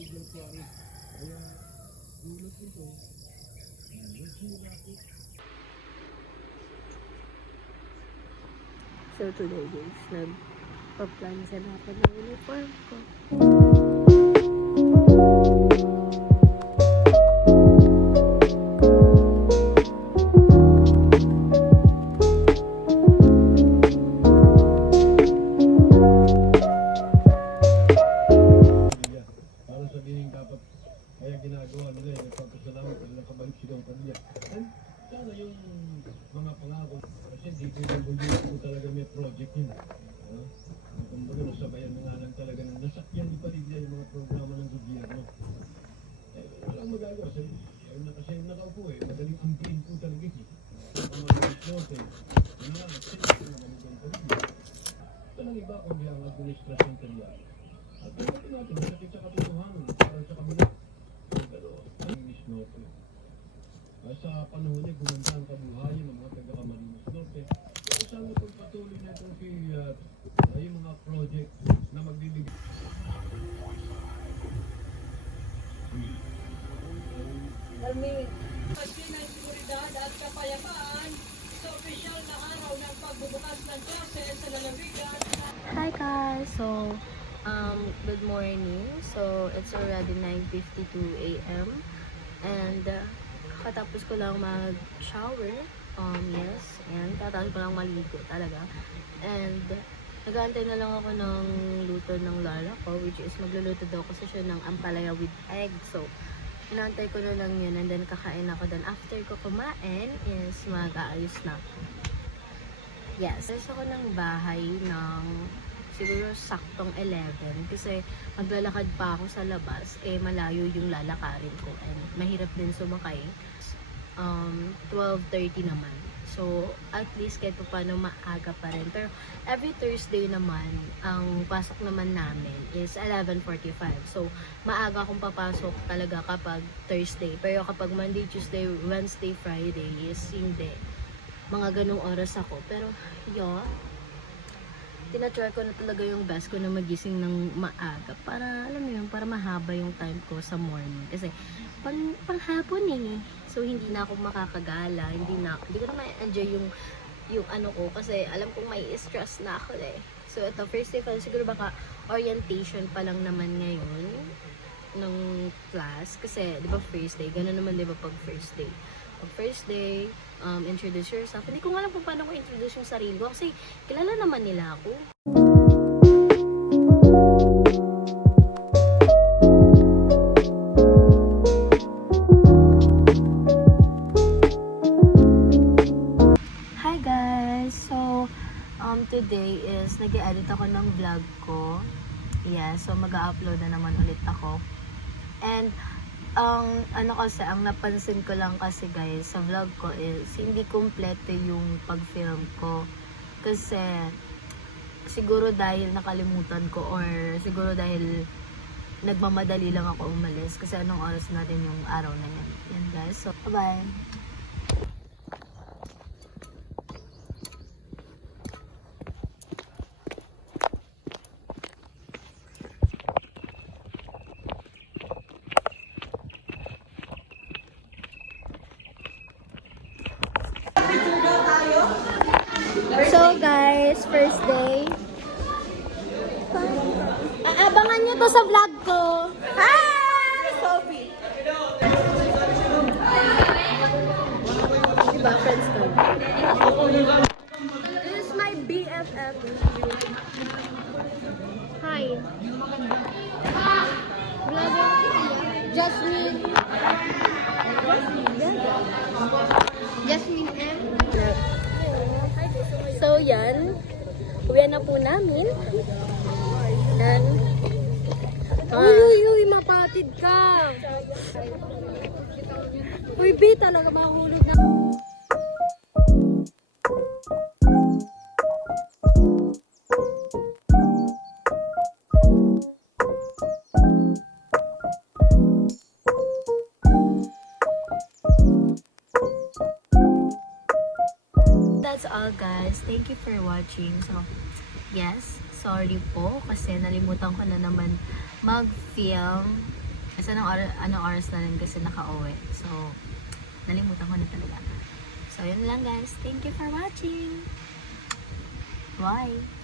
So today guys, nagpa-plan sila ako ng uniform ko. Kaya ginagawa nila yung nagpapasalamat na nakabalik silang kanila. And sana yung mga pangako, kasi DPWH po talaga may project yun. Kumbaga nasabayan na nga lang talaga ng nasakyan pa rin nila yung mga programa ng gobyerno. Walang magagawa. Kasi nakaupo madaling ampiin po talaga yun. Ang mga reslote, talagang iba kung yung administrasyon kanila. At pagdating natin, masakit sa katotohanan, para sa kabila. Pero, ang Norte. Sa panahon niya, gumanda ang kabuhayan ng mga taga-Camarines Norte. Kaya sana pagpatuloy na itong yung mga project na magbibigay. Ng seguridad at kapayapaan sa opisyal na araw ng pagbubukas ng klase sa lalawigan. Hi guys! So, good morning. So, it's already 9:52 a.m. And, kakatapos ko lang mag-shower. Yes. And, kakatapos ko lang maligo talaga. And, nag-aantay na lang ako ng luto ng lala ko, which is magluluto daw kasi siya ng ampalaya with egg. So, inaantay ko na lang yun, and then kakain ako. Then after ko kumain is mag-aayos na. Yes, alis ako ng bahay ng siguro saktong 11 kasi maglalakad pa ako sa labas, malayo yung lalakarin ko and mahirap din sumakay. 12:30 naman. So, at least kahit pa paano maaga pa rin. Pero, every Thursday naman, ang pasok naman namin is 11:45. So, maaga akong papasok talaga kapag Thursday. Pero kapag Monday, Tuesday, Wednesday, Friday is hindi. Mga ganung oras ako. Pero, tinatry ko na talaga yung best ko na magising ng maaga. Para, alam mo yun, para mahaba yung time ko sa morning. Kasi, panghapon So, hindi na ako makakagala, hindi ko na ma-enjoy yung ano ko kasi alam kong may stress na ako So, ito, first day pa, siguro baka orientation pa lang naman ngayon ng class kasi, di ba, first day, gano'n naman, di ba, pag first day. Pag first day, introduce yourself. Hindi ko nga alam kung paano ko introduce yung sarili ko kasi kilala naman nila ako. Today is nag-edit ako ng vlog ko. Yeah, so mag-upload na naman ulit ako. And ano kasi, ang napansin ko lang kasi guys sa vlog ko is hindi kumpleto yung pag-film ko. Kasi siguro dahil nakalimutan ko or siguro dahil nagmamadali lang ako umalis kasi anong oras natin yung araw na yan. Yan guys. So, bye-bye. So guys, first day. Aabangan nyo to sa vlog ko. Hi! Sophie! Diba, friends ko? This is my BFF. Hi. Jasmine. Jasmine M. So, yan. Uwi na po namin. Yan. Uy, mapatid ka! Uy, B, talaga mahulog na. That's all guys. Thank you for watching. So, yes, sorry po kasi nalimutan ko na naman mag-film Kasi anong oras na rin kasi nakauwi. So, nalimutan ko na talaga. So, yun lang guys. Thank you for watching. Bye!